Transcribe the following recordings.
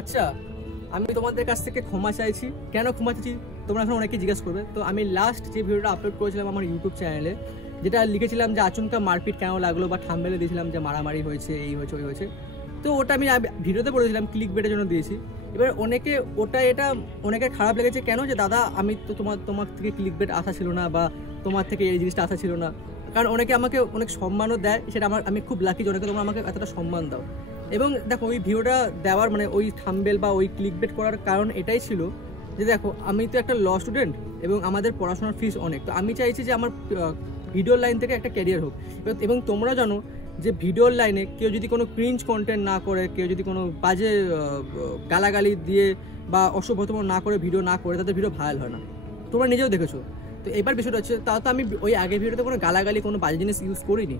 আচ্ছা, আমি তোমাদের কাছ থেকে ক্ষমা চাইছি। কেন ক্ষমা চাইছি তোমরা এখন অনেকেই জিজ্ঞেস করবে। তো আমি লাস্ট যে ভিডিওটা আপলোড করেছিলাম আমার ইউটিউব চ্যানেলে, যেটা লিখেছিলাম যে আচমকা মারপিট কেন লাগলো, বা থাম্বনেলে দিয়েছিলাম যে মারামারি হয়েছে, এই হয়েছে, ওই হয়েছে, তো ওটা আমি ভিডিওতে বলেছিলাম, ক্লিক বেটের জন্য দিয়েছি। এবার এটা অনেকের খারাপ লেগেছে, কেন যে দাদা আমি তো তোমার থেকে ক্লিক বেট আশা ছিল না, বা তোমার থেকে এই জিনিসটা আশা ছিল না। কারণ অনেকে আমাকে অনেক সম্মানও দেয়, সেটা আমি খুব লাকি যে অনেকে তোমরা আমাকে এতটা সম্মান দাও। এবং দেখো, ওই ভিডিওটা দেওয়ার মানে ওই থাম্বনেল বা ওই ক্লিক বেট করার কারণ এটাই ছিল যে দেখো, আমি তো একটা ল স্টুডেন্ট এবং আমাদের পড়াশোনার ফিস অনেক। তো আমি চাইছি যে আমার ভিডিওর লাইন থেকে একটা ক্যারিয়ার হোক। এবং তোমরা জানো যে ভিডিওর লাইনে কেউ যদি কোনো ক্রিঞ্জ কন্টেন্ট না করে, কেউ যদি কোনো বাজে গালাগালি দিয়ে বা অসভ্যতম না করে ভিডিও না করে, তাদের ভিডিও ভাইরাল হয় না। তোমরা নিজেও দেখেছো। তো এবার বিষয়টা হচ্ছে, তাও তো আমি ওই আগের ভিডিওতে কোনো গালাগালি, কোনো বাজে জিনিস ইউজ করিনি,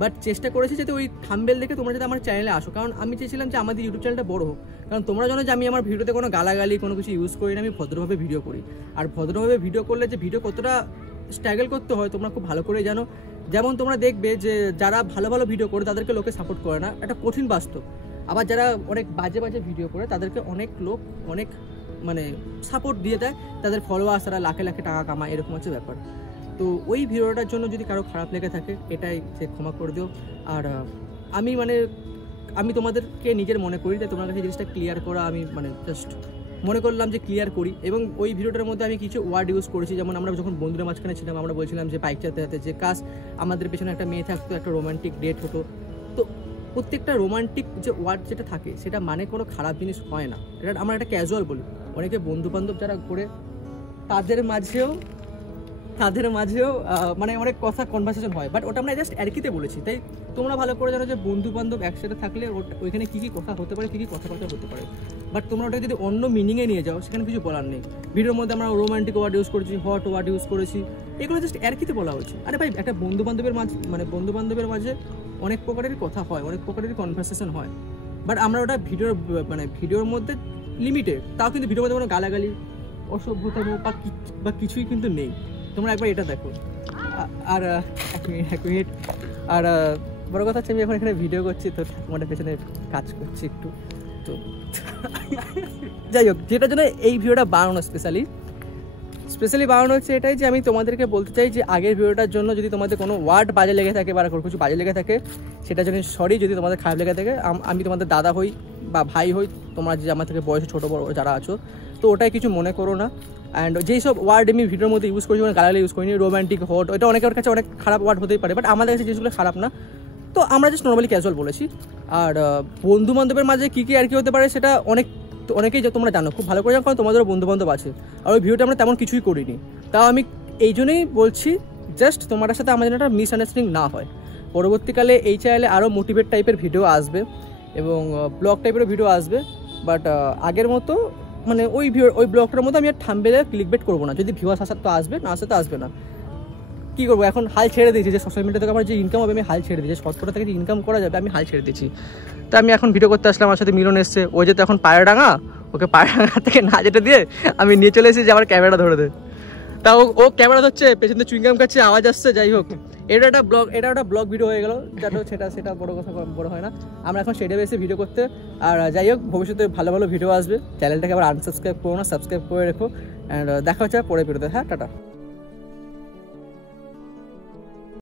বাট চেষ্টা করেছি যাতে ওই থাম্বনেল দেখে তোমরা যাতে আমার চ্যানেলে আসো। কারণ আমি চেয়েছিলাম যে আমাদের ইউটিউব চ্যানেলটা বড় হোক। কারণ তোমরা জানো যে আমি আমার ভিডিওতে কোনো গালাগালি, কোনো কিছু ইউজ করি না, আমি ভদ্রভাবে ভিডিও করি। আর ভদ্রভাবে ভিডিও করলে যে ভিডিও কতটা স্ট্রাগল করতে হয় তোমরা খুব ভালো করেই জানো। যেমন তোমরা দেখবে যে যারা ভালো ভালো ভিডিও করে তাদেরকে লোকে সাপোর্ট করে না, একটা কঠিন বাস্তব। আবার যারা অনেক বাজে বাজে ভিডিও করে তাদেরকে অনেক লোক অনেক মানে সাপোর্ট দিয়ে দেয়, তাদের ফলোয়ার্স তারা লাখে লাখে টাকা কামায়, এরকম হচ্ছে ব্যাপার। তো ওই ভিডিওটার জন্য যদি কারো খারাপ লেগে থাকে, এটাই সে ক্ষমা করে দিও। আর আমি তোমাদেরকে নিজের মনে করি যে তোমার কাছে জিনিসটা ক্লিয়ার করা, আমি জাস্ট মনে করলাম যে ক্লিয়ার করি। এবং ওই ভিডিওটার মধ্যে আমি কিছু ওয়ার্ড ইউজ করেছি, যেমন আমরা যখন বন্ধুরা মাঝখানে ছিলাম আমরা বলছিলাম যে বাইক চালাতে চালাতে যে কাজ আমাদের পেছনে একটা মেয়ে থাকতো, একটা রোমান্টিক ডেট হতো। তো প্রত্যেকটা রোমান্টিক যে ওয়ার্ড যেটা থাকে সেটা মানে কোনো খারাপ জিনিস হয় না, এটা আমরা একটা ক্যাজুয়াল বলি। অনেকে বন্ধুবান্ধব যারা করে তাদের মাঝেও অনেক কথা কনভারসেশন হয়, বাট ওটা আমরা জাস্ট অ্যারকিতে বলেছি। তাই তোমরা ভালো করে জানো যে বন্ধু বান্ধব একসাথে থাকলে ওইখানে কী কী কথা হতে পারে, কী কী কথাবার্তা হতে পারে। বাট তোমরা ওটা যদি অন্য মিনিংয়ে নিয়ে যাও, সেখানে কিছু বলার নেই। ভিডিওর মধ্যে আমরা রোমান্টিক ওয়ার্ড ইউজ করেছি, হট ওয়ার্ড ইউজ করেছি, এগুলো জাস্ট অ্যারকিতে বলা হয়েছে। আরে ভাই, একটা বন্ধু বান্ধবের মাঝে অনেক প্রকারেরই কথা হয়, অনেক প্রকারেরই কনভারসেশন হয়, বাট আমরা ওটা ভিডিওর মধ্যে লিমিটেড। তাও কিন্তু ভিডিওর মধ্যে কোনো গালাগালি, অসভ্যতম বা কিছুই কিন্তু নেই। তোমরা একবার এটা দেখো। আর এক মিনিট আর বড় কথা হচ্ছে, আমি এখন এখানে ভিডিও করছি, তো ঠাকুমাটার পেছনে কাজ করছি একটু। তো যাই হোক, যেটার জন্য এই ভিডিওটা বানানো স্পেশালি বানানো হচ্ছে এটাই যে আমি তোমাদেরকে বলতে চাই যে আগের ভিডিওটার জন্য যদি তোমাদের কোনো ওয়ার্ড বাজে লেগে থাকে বা কোনো কিছু বাজে লেগে থাকে, সেটার জন্য সরি। যদি তোমাদের খারাপ লেগে থাকে, আমি তোমাদের দাদা হই বা ভাই হই, তোমরা যে আমার থেকে বয়সে ছোটো বড়ো যারা আছো, তো ওটাই কিছু মনে করো না। অ্যান্ড যেই সব ওয়ার্ড আমি ভিডিওর মধ্যে ইউজ করেছি, গালাগালি ইউজ করিনি, রোম্যান্টিক, হট, ওটা অনেকের কাছে অনেক খারাপ ওয়ার্ড হতেই পারে, বাট আমাদের কাছে জিনিসগুলো খারাপ না। তো আমরা জাস্ট নর্মালি ক্যাজুয়াল বলেছি। আর বন্ধু বান্ধবের মাঝে কী কী আর কি হতে পারে সেটা অনেকেই তোমরা জানো, খুব ভালো করে জানো, কারণ তোমাদেরও বন্ধু বান্ধব আছে। আর ওই ভিডিওটা আমরা তেমন কিছুই করিনি। তাও আমি এই জন্যই বলছি, জাস্ট তোমার সাথে আমাদের একটা মিসআন্ডারস্ট্যান্ডিং না হয়। পরবর্তীকালে এই চ্যানেলে আরও মোটিভেট টাইপের ভিডিও আসবে এবং ব্লগ টাইপের ভিডিও আসবে, বাট আগের মতো ওই ব্লগটার মধ্যে আমি আর থাম্বনেলে ক্লিকবেট করবো না। যদি ভিউয়ার্স আসার তো আসবে, না আসে তো আসবে না। কী করবো, এখন হাল ছেড়ে দিয়েছি যে সোশ্যাল মিডিয়া থেকে আমার যে ইনকাম হবে আমি হাল ছেড়ে দিয়েছি, শতকরা থেকে যে ইনকাম করা যাবে আমি হাল ছেড়ে দিয়েছি। তো আমি এখন ভিডিও করতে আসলাম, আমার সাথে মিলন এসছে, ও যেতে এখন পায়রাডাঙ্গা, ওকে পায়রাডাঙ্গা থেকে না যেতে দিয়ে আমি নিয়ে চলে এসেছি যে আমার ক্যামেরাটা ধরে দে। তা ও ক্যামেরা ধরছে, পেছনে চুইংগাম খাচ্ছে, আওয়াজ আসছে। যাই হোক, এটা একটা ব্লগ ভিডিও হয়ে গেল, সেটা বড় কথা, বড় হয় না। আমরা এখন সেটা বেসে ভিডিও করতে। আর যাই হোক, ভবিষ্যতে ভালো ভালো ভিডিও আসবে। চ্যানেলটাকে আবার আনসাবস্ক্রাইব করো না, সাবস্ক্রাইব করে রেখো। অ্যান্ড দেখা হচ্ছে পরে ভিডিওতে। হ্যাঁ, টাটা।